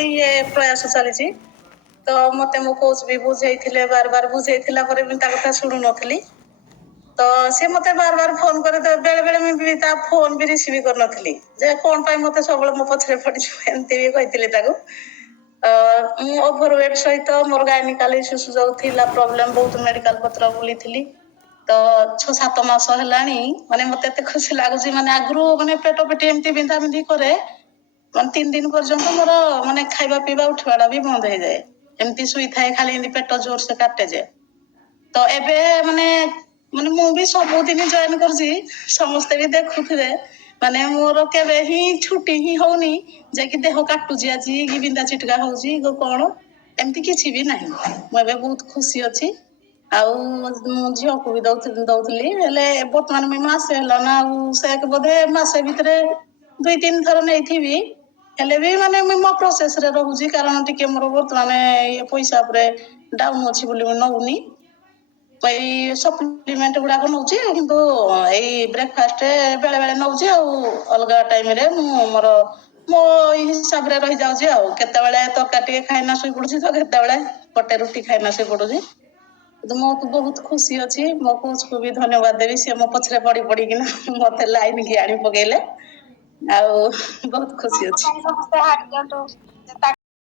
ये प्रयास चली तो मत मो कोच भी बुझे बार बार बुझे कथा शुणु नी तो सी मत बार बार फोन करे तो बेले बेले मुझे फोन भी रिसीव कर नी कौन मत सब मो पछरे पड़ी एमती भी कही ओभरवेट सहित मोर गायनिकाल इश्यूज जो थिला प्रॉब्लम बहुत मेडिकल पत्र बुली तो 6-7 मास हेलानी माने मते एते खुशी लागुची माने आगरू माने पेट पेटी एमती बिंधा बिंधी करे माने 3 दिन पर्यंत मोर माने खाइबा पीबा उठवाड़ा भी बंद हो जाए एमती सुई थाए खाली एमती पेट जोर से काटे जे तो एबे माने माने मु भी सब दिन जॉइन करजी समस्त भी देखुथिबे माने मोर केबे ही छुट्टी ही होनी जे कि देह काटुजी आज कि बिंदा चिटका होउजी कोन एमती किछि भी नाही मु एबे बहुत खुशी अछि आउ झील को भी दौली बर्तमान मुझे मसे है से बोधे मसे भितर 2-3 थर नहीं हेले भी माने मो प्रोसेस रे रहूजी कारण टिके मोर बर्तमान ये पैसा डाउन अच्छी नौनी सप्लीमेंट गुड़ाक नौ किंतु यही ब्रेकफास्ट बेले बेले नौ अलग टाइम रे मोर मो हिसाब रे रही जाउजी केतेबेले तरकारी खाइना शुई पड़ुची तो केतेबेले पटे रुटी खाइना शुई पड़ुची तो मो तो बहुत खुशी अच्छी मो कोच को भी धन्यवाद देवी सी मो पछरे पड़ी पड़ी कि मत लाइन की आनी पकेले आ बहुत खुशी अच्छी।